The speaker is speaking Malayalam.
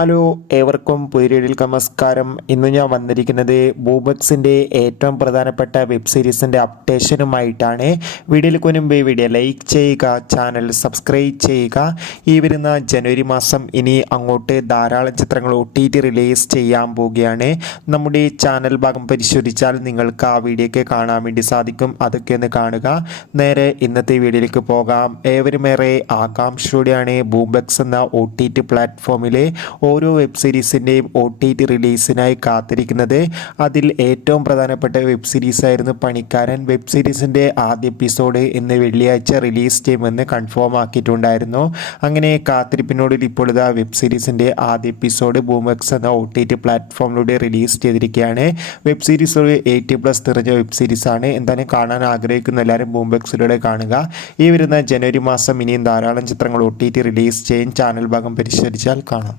ഹലോ, ഏവർക്കും പുതിയൊരു നമസ്കാരം. ഇന്ന് ഞാൻ വന്നിരിക്കുന്നത് ബൂബക്സിൻ്റെ ഏറ്റവും പ്രധാനപ്പെട്ട വെബ് സീരീസിൻ്റെ അപ്ഡേഷനുമായിട്ടാണ്. വീഡിയോയിലേക്ക് മുൻപ് വീഡിയോ ലൈക്ക് ചെയ്യുക, ചാനൽ സബ്സ്ക്രൈബ് ചെയ്യുക. ഈ വരുന്ന ജനുവരി മാസം ഇനി അങ്ങോട്ട് ധാരാളം ചിത്രങ്ങൾ OTT റിലീസ് ചെയ്യാൻ പോവുകയാണ്. നമ്മുടെ ചാനൽ ഭാഗം പരിശോധിച്ചാൽ നിങ്ങൾക്ക് ആ വീഡിയോയ്ക്ക് കാണാൻ വേണ്ടി സാധിക്കും. അതൊക്കെ ഒന്ന് കാണുക. നേരെ ഇന്നത്തെ വീഡിയോയിലേക്ക് പോകാം. ഏവരുമേറെ ആകാംക്ഷയോടെയാണ് ബൂബക്സ് എന്ന OTT പ്ലാറ്റ്ഫോമിലെ ഓരോ വെബ് സീരീസിൻ്റെയും OTT റിലീസിനായി കാത്തിരിക്കുന്നത്. അതിൽ ഏറ്റവും പ്രധാനപ്പെട്ട വെബ് സീരീസായിരുന്നു പണിക്കാരൻ. വെബ് സീരീസിൻ്റെ ആദ്യ എപ്പിസോഡ് ഇന്ന് വെള്ളിയാഴ്ച റിലീസ് ചെയ്യുമെന്ന് കൺഫേം ആക്കിയിട്ടുണ്ടായിരുന്നു. അങ്ങനെ കാത്തിരിപ്പിനോട് ഇപ്പോൾ ഇതാ വെബ് സീരീസിൻ്റെ ആദ്യ എപ്പിസോഡ് ബൂമക്സ് എന്ന OTT പ്ലാറ്റ്ഫോമിലൂടെ റിലീസ് ചെയ്തിരിക്കുകയാണ്. വെബ് സീരീസ് ഒരു 80+ നിറഞ്ഞ വെബ് സീരീസാണ്. എന്തായാലും കാണാൻ ആഗ്രഹിക്കുന്ന എല്ലാവരും ബൂംബക്സിലൂടെ കാണുക. ഈ വരുന്ന ജനുവരി മാസം ഇനിയും ധാരാളം ചിത്രങ്ങൾ OTT റിലീസ് ചെയ്യും. ചാനൽ ഭാഗം പരിശോധിച്ചാൽ കാണാം.